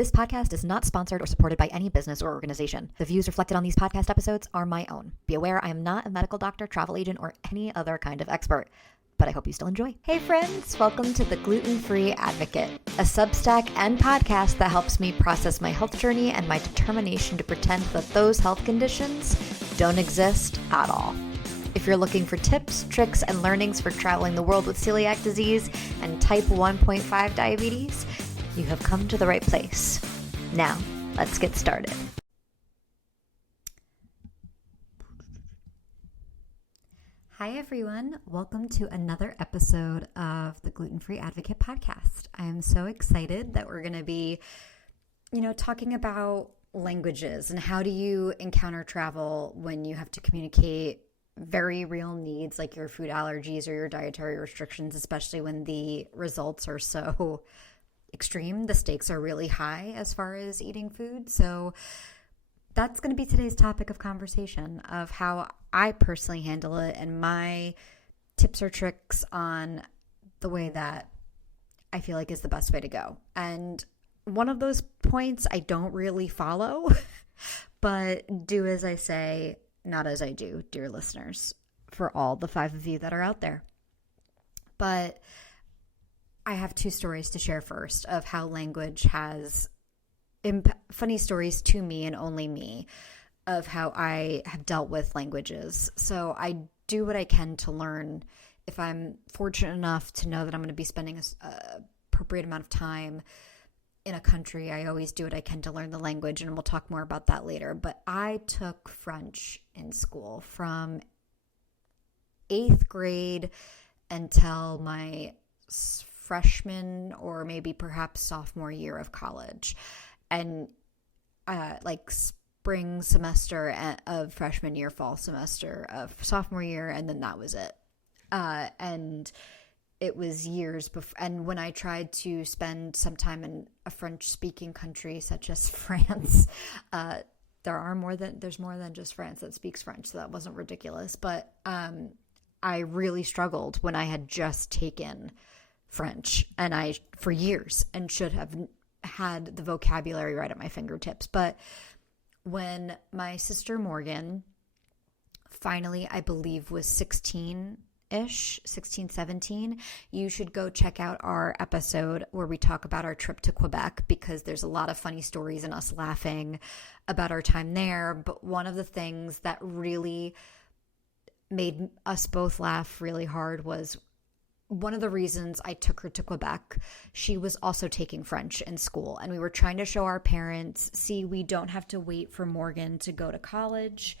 This podcast is not sponsored or supported by any business or organization. The views reflected on these podcast episodes are my own. Be aware I am not a medical doctor, travel agent, or any other kind of expert. But I hope you still enjoy. Hey friends, welcome to the Gluten-Free Advocate, a Substack and podcast that helps me process my health journey and my determination to pretend that those health conditions don't exist at all. If you're looking for tips, tricks, and learnings for traveling the world with celiac disease and type 1.5 diabetes, you have come to the right place. Now, let's get started. Hi, everyone. Welcome to another episode of the Gluten-Free Advocate podcast. I am so excited that we're going to be, talking about languages and how do you encounter travel when you have to communicate very real needs like your food allergies or your dietary restrictions, especially when the results are so extreme. The stakes are really high as far as eating food. So that's going to be today's topic of conversation, of how I personally handle it and my tips or tricks on the way that I feel like is the best way to go. And one of those points I don't really follow, but do as I say, not as I do, dear listeners, for all the 5 of you that are out there. But I have 2 stories to share first of how language has funny stories to me and only me of how I have dealt with languages. So I do what I can to learn. If I'm fortunate enough to know that I'm going to be spending a appropriate amount of time in a country, I always do what I can to learn the language, and we'll talk more about that later. But I took French in school from 8th grade until my freshman or maybe perhaps sophomore year of college. And like spring semester of freshman year, fall semester of sophomore year, and then that was it. And it was years before. And when I tried to spend some time in a French-speaking country such as France, there's more than just France that speaks French, so that wasn't ridiculous. But I really struggled when I had just taken French, and for years, and should have had the vocabulary right at my fingertips. But when my sister Morgan finally, I believe, was 16, 17, you should go check out our episode where we talk about our trip to Quebec, because there's a lot of funny stories and us laughing about our time there. But one of the things that really made us both laugh really hard was one of the reasons I took her to Quebec. She was also taking French in school, and we were trying to show our parents, see, we don't have to wait for Morgan to go to college.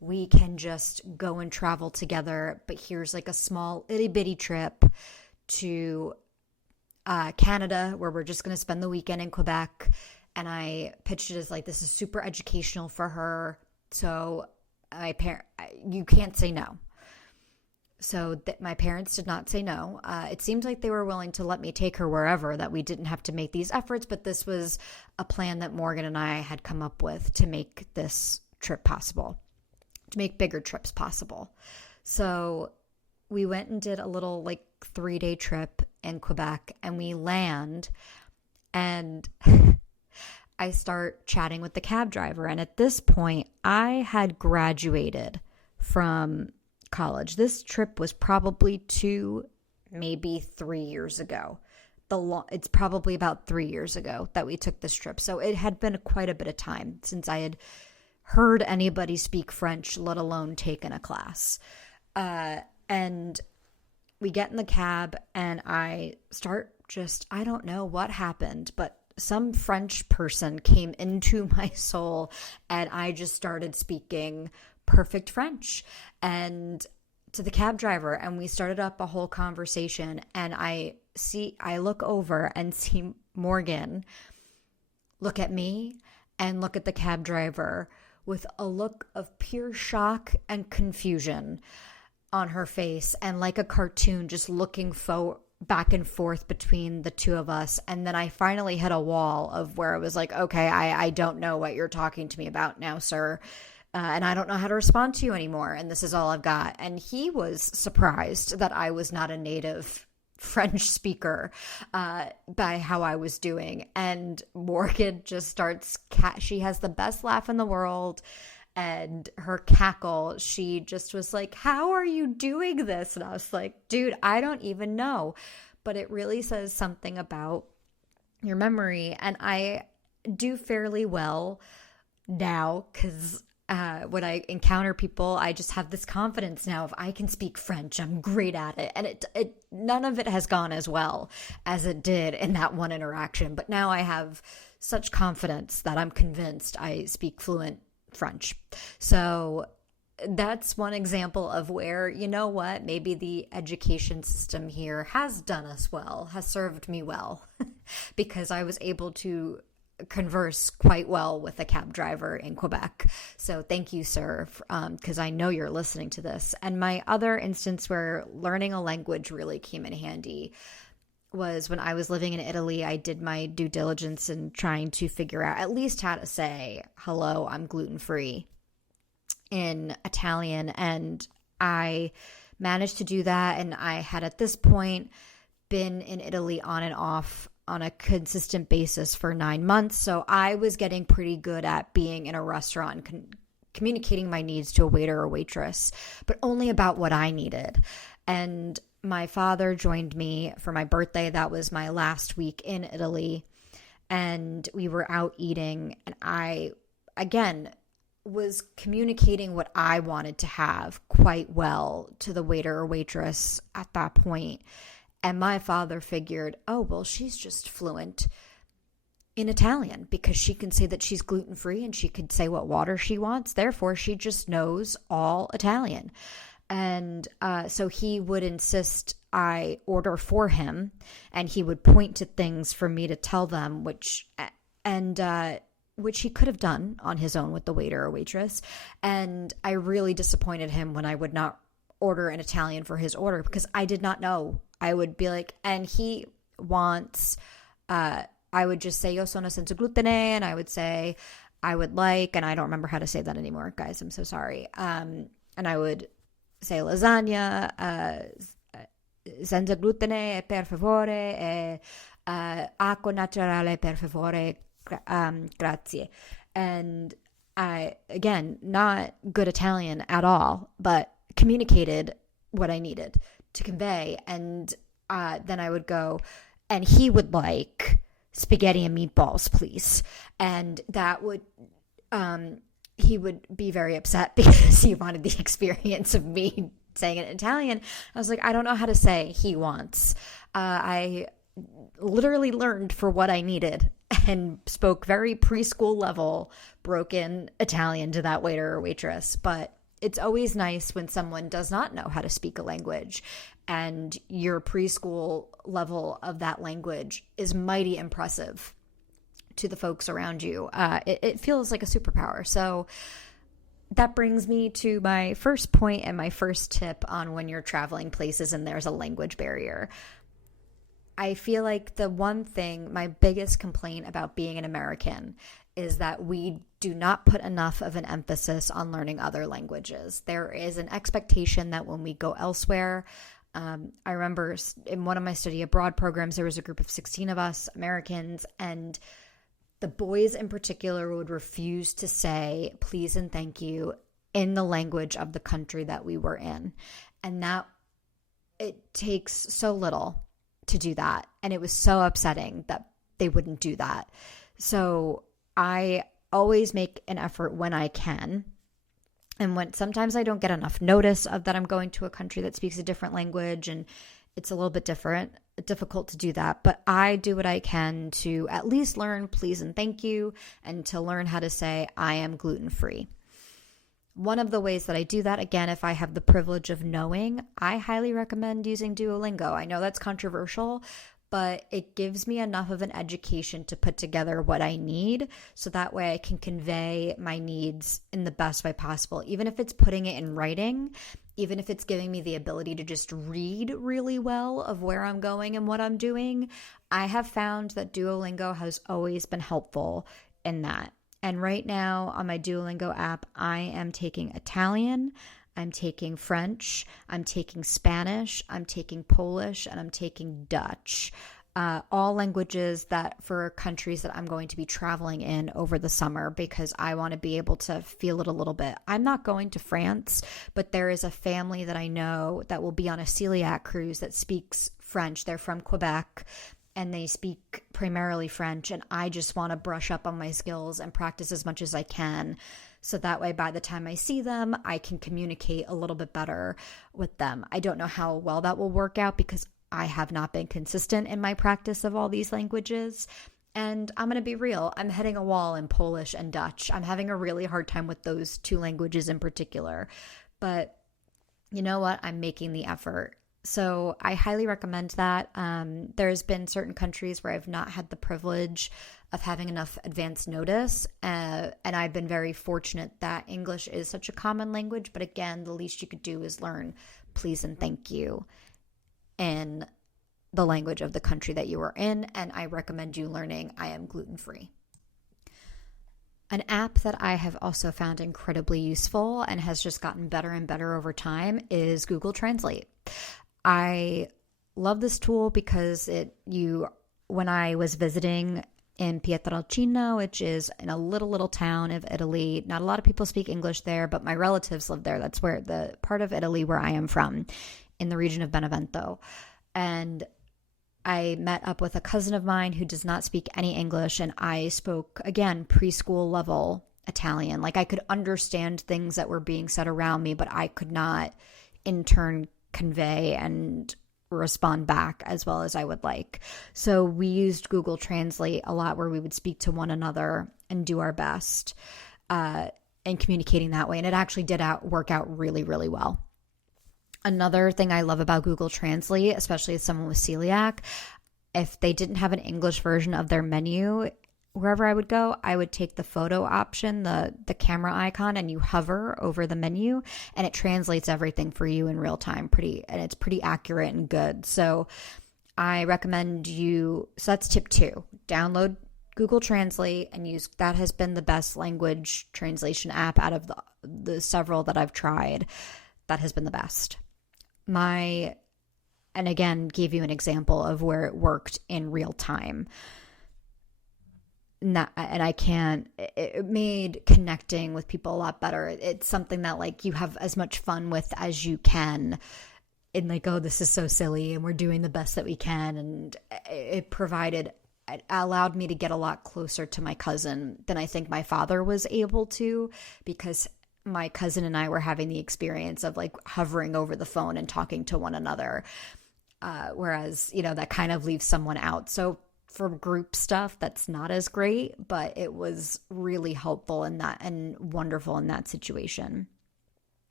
We can just go and travel together. But here's like a small itty bitty trip to Canada where we're just going to spend the weekend in Quebec. And I pitched it as like, this is super educational for her. So you can't say no. So my parents did not say no. It seemed like they were willing to let me take her wherever, that we didn't have to make these efforts. But this was a plan that Morgan and I had come up with to make this trip possible, to make bigger trips possible. So we went and did a little 3-day trip in Quebec, and we land, and I start chatting with the cab driver. And at this point, I had graduated from college. This trip was probably 2, maybe 3 years ago. It's probably about 3 years ago that we took this trip. So it had been quite a bit of time since I had heard anybody speak French, let alone taken a class. And we get in the cab, and I start I don't know what happened, but some French person came into my soul, and I just started speaking perfect French and to the cab driver, and we started up a whole conversation. And I look over and see Morgan look at me and look at the cab driver with a look of pure shock and confusion on her face, and like a cartoon, just looking back and forth between the two of us. And then I finally hit a wall of where I was like, okay, I don't know what you're talking to me about now, sir. And I don't know how to respond to you anymore. And this is all I've got. And he was surprised that I was not a native French speaker by how I was doing. And Morgan just starts, she has the best laugh in the world. And her cackle, she just was like, how are you doing this? And I was like, dude, I don't even know. But it really says something about your memory. And I do fairly well now because when I encounter people, I just have this confidence now. If I can speak French, I'm great at it. And it none of it has gone as well as it did in that one interaction. But now I have such confidence that I'm convinced I speak fluent French. So that's one example of where, you know what, maybe the education system here has done us well, has served me well, because I was able to converse quite well with a cab driver in Quebec. So thank you, sir, because I know you're listening to this. And my other instance where learning a language really came in handy was when I was living in Italy. I did my due diligence in trying to figure out at least how to say, hello, I'm gluten-free in Italian. And I managed to do that. And I had at this point been in Italy on and off on a consistent basis for 9 months. So I was getting pretty good at being in a restaurant and communicating my needs to a waiter or waitress, but only about what I needed. And my father joined me for my birthday. That was my last week in Italy. And we were out eating. And I, again, was communicating what I wanted to have quite well to the waiter or waitress at that point. And my father figured, oh, well, she's just fluent in Italian because she can say that she's gluten-free and she could say what water she wants. Therefore, she just knows all Italian. And so he would insist I order for him, and he would point to things for me to tell them, which he could have done on his own with the waiter or waitress. And I really disappointed him when I would not order an Italian for his order because I did not know. I would be like, and he wants, I would just say, io sono senza glutine, and I would say, I would like, and I don't remember how to say that anymore, guys, I'm so sorry. And I would say lasagna, senza glutine, per favore, acqua naturale, per favore, grazie. And I, again, not good Italian at all, but communicated what I needed to convey. And then I would go, and he would like spaghetti and meatballs, please. And that would, he would be very upset because he wanted the experience of me saying it in Italian. I was like, I don't know how to say he wants. I literally learned for what I needed and spoke very preschool level broken Italian to that waiter or waitress. But it's always nice when someone does not know how to speak a language and your preschool level of that language is mighty impressive to the folks around you. It feels like a superpower. So that brings me to my first point and my first tip on when you're traveling places and there's a language barrier. I feel like the one thing, my biggest complaint about being an American is that we do not put enough of an emphasis on learning other languages. There is an expectation that when we go elsewhere, I remember in one of my study abroad programs, there was a group of 16 of us Americans, and the boys in particular would refuse to say please and thank you in the language of the country that we were in. And that it takes so little to do that. And it was so upsetting that they wouldn't do that. So I always make an effort when I can. And when sometimes I don't get enough notice of that I'm going to a country that speaks a different language and it's a little bit difficult to do that. But I do what I can to at least learn please and thank you and to learn how to say I am gluten-free. One of the ways that I do that, again, if I have the privilege of knowing, I highly recommend using Duolingo. I know that's controversial, but it gives me enough of an education to put together what I need so that way I can convey my needs in the best way possible. Even if it's putting it in writing, even if it's giving me the ability to just read really well of where I'm going and what I'm doing, I have found that Duolingo has always been helpful in that. And right now on my Duolingo app, I am taking Italian, I'm taking French, I'm taking Spanish, I'm taking Polish, and I'm taking Dutch. All languages that for countries that I'm going to be traveling in over the summer because I want to be able to feel it a little bit. I'm not going to France, but there is a family that I know that will be on a Celiac cruise that speaks French. They're from Quebec and they speak primarily French, and I just want to brush up on my skills and practice as much as I can. So that way, by the time I see them, I can communicate a little bit better with them. I don't know how well that will work out because I have not been consistent in my practice of all these languages. And I'm going to be real, I'm hitting a wall in Polish and Dutch. I'm having a really hard time with those two languages in particular. But you know what? I'm making the effort. So I highly recommend that. There's been certain countries where I've not had the privilege of having enough advance notice. And I've been very fortunate that English is such a common language. But again, the least you could do is learn please and thank you in the language of the country that you are in, and I recommend you learning I am gluten-free. An app that I have also found incredibly useful and has just gotten better and better over time is Google Translate. I love this tool because when I was visiting in Pietrelcina, which is in a little town of Italy, not a lot of people speak English there, but my relatives live there. That's where the part of Italy where I am from, in the region of Benevento. And I met up with a cousin of mine who does not speak any English, and I spoke, again, preschool level Italian. Like I could understand things that were being said around me, but I could not in turn convey and respond back as well as I would like. So we used Google Translate a lot where we would speak to one another and do our best in communicating that way. And it actually did work out really, really well. Another thing I love about Google Translate, especially as someone with celiac, if they didn't have an English version of their menu, wherever I would go, I would take the photo option, the camera icon, and you hover over the menu, and it translates everything for you in real time. And it's pretty accurate and good. So I recommend so that's tip 2. Download Google Translate and use that. Has been the best language translation app out of the several that I've tried. That has been the best. And again, gave you an example of where it worked in real time. It made connecting with people a lot better. It's something that like you have as much fun with as you can. And like, oh, this is so silly and we're doing the best that we can. And it allowed me to get a lot closer to my cousin than I think my father was able to, because my cousin and I were having the experience of like hovering over the phone and talking to one another. Whereas, that kind of leaves someone out. So for group stuff, that's not as great, but it was really helpful in that and wonderful in that situation.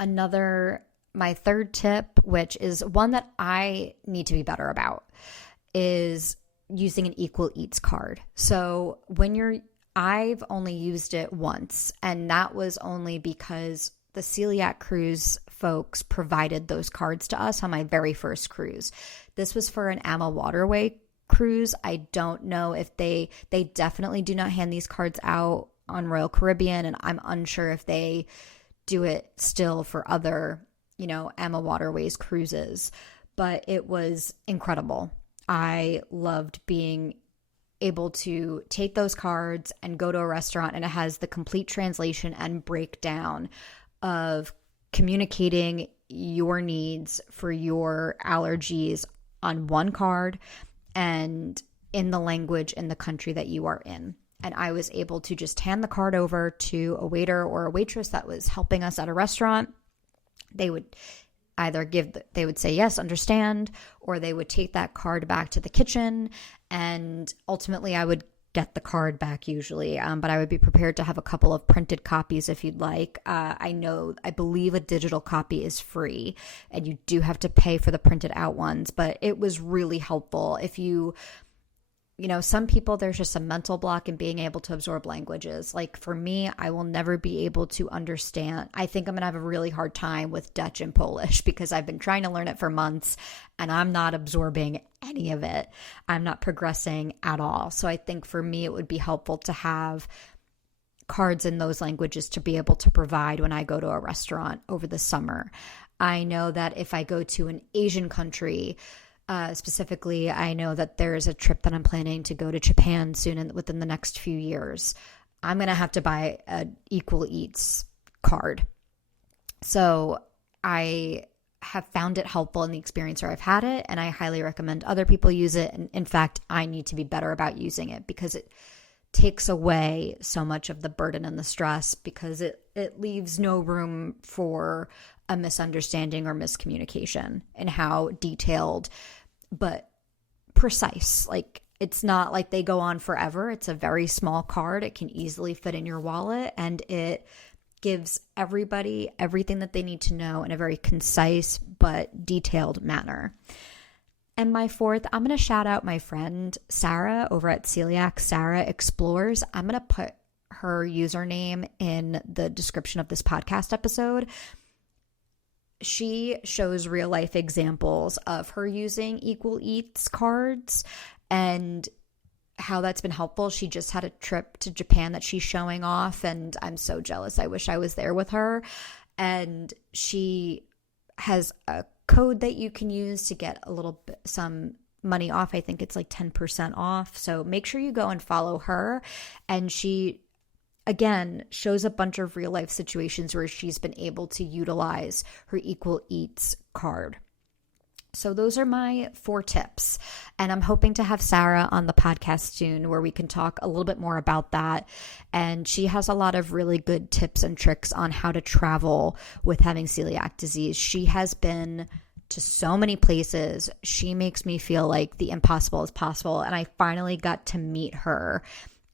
My third tip, which is one that I need to be better about, is using an Equal Eats card. So I've only used it once, and that was only because the Celiac Cruise folks provided those cards to us on my very first cruise. This was for an Amma Waterway cruise. I don't know if they definitely do not hand these cards out on Royal Caribbean, and I'm unsure if they do it still for other, Amma Waterways cruises, but it was incredible. I loved being able to take those cards and go to a restaurant, and it has the complete translation and breakdown of communicating your needs for your allergies on one card and in the language in the country that you are in. And I was able to just hand the card over to a waiter or a waitress that was helping us at a restaurant. They would they would say, yes, understand, or they would take that card back to the kitchen, and ultimately I would get the card back usually, but I would be prepared to have a couple of printed copies if you'd like. I believe a digital copy is free, and you do have to pay for the printed out ones, but it was really helpful. If some people, there's just a mental block in being able to absorb languages. Like for me, I will never be able to understand. I think I'm going to have a really hard time with Dutch and Polish because I've been trying to learn it for months and I'm not absorbing any of it. I'm not progressing at all. So I think for me, it would be helpful to have cards in those languages to be able to provide when I go to a restaurant over the summer. I know that if I go to an Asian country, specifically, I know that there's a trip that I'm planning to go to Japan soon and within the next few years. I'm going to have to buy an Equal Eats card. So I have found it helpful in the experience where I've had it, and I highly recommend other people use it. And in fact, I need to be better about using it because it takes away so much of the burden and the stress, because it leaves no room for a misunderstanding or miscommunication in how detailed but precise. Like, it's not like they go on forever. It's a very small card. It can easily fit in your wallet, and it gives everybody everything that they need to know in a very concise but detailed manner. And my fourth, I'm going to shout out my friend Sarah over at Celiac. Sarah Explores. I'm going to put her username in the description of this podcast episode. She shows real life examples of her using Equal Eats cards and how that's been helpful. She just had a trip to Japan that she's showing off, and I'm so jealous. I wish I was there with her. And she has a code that you can use to get a little bit, some money off. I think it's like 10% off. So make sure you go and follow her. And she, again, shows a bunch of real life situations where she's been able to utilize her Equal Eats card. So those are my 4 tips, and I'm hoping to have Sarah on the podcast soon where we can talk a little bit more about that. And she has a lot of really good tips and tricks on how to travel with having celiac disease. She has been to so many places. She makes me feel like the impossible is possible. And I finally got to meet her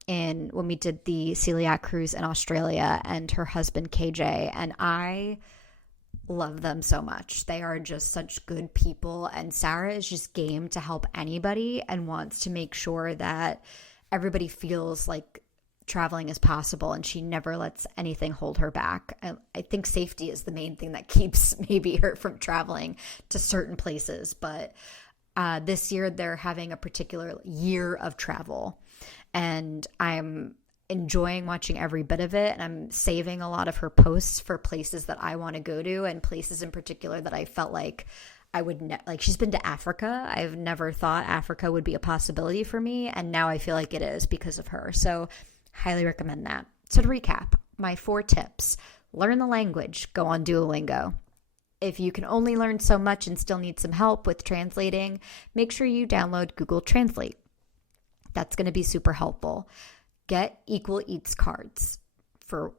when we did the celiac cruise in Australia, and her husband KJ, and I love them so much. They are just such good people, and Sarah is just game to help anybody and wants to make sure that everybody feels like traveling is possible, and she never lets anything hold her back. I think safety is the main thing that keeps maybe her from traveling to certain places, but this year they're having a particular year of travel, and I'm enjoying watching every bit of it, and I'm saving a lot of her posts for places that I want to go to, and places in particular that I felt like I would like. She's been to Africa. I've never thought Africa would be a possibility for me, and now I feel like it is because of her. So highly recommend that. So to recap, my 4 tips: learn the language, go on Duolingo. If you can only learn so much and still need some help with translating, make sure you download Google Translate. That's going to be super helpful. Get Equal Eats cards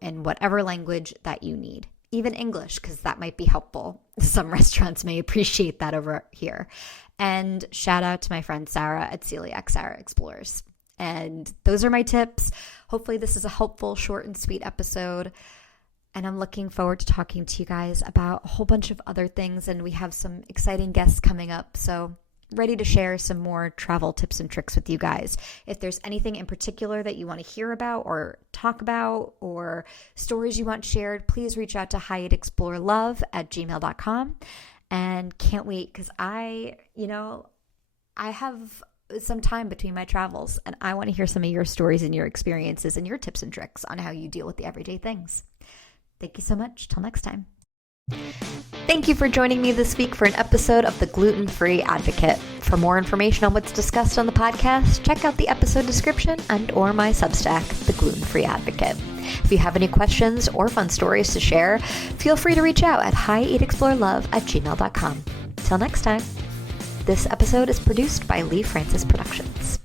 in whatever language that you need, even English, because that might be helpful. Some restaurants may appreciate that over here. And shout out to my friend Sarah at Celiac, Sarah Explores. And those are my tips. Hopefully this is a helpful, short and sweet episode. And I'm looking forward to talking to you guys about a whole bunch of other things. And we have some exciting guests coming up. So ready to share some more travel tips and tricks with you guys. If there's anything in particular that you want to hear about or talk about, or stories you want shared, please reach out to hieatexplorelove@gmail.com. And can't wait, because I have some time between my travels, and I want to hear some of your stories and your experiences and your tips and tricks on how you deal with the everyday things. Thank you so much. Till next time. Thank you for joining me this week for an episode of The Gluten-Free Advocate. For more information on what's discussed on the podcast, check out the episode description and/or my Substack, The Gluten-Free Advocate. If you have any questions or fun stories to share, feel free to reach out at hieatexplorelove@gmail.com. Till next time. This episode is produced by Leigh Francis Productions.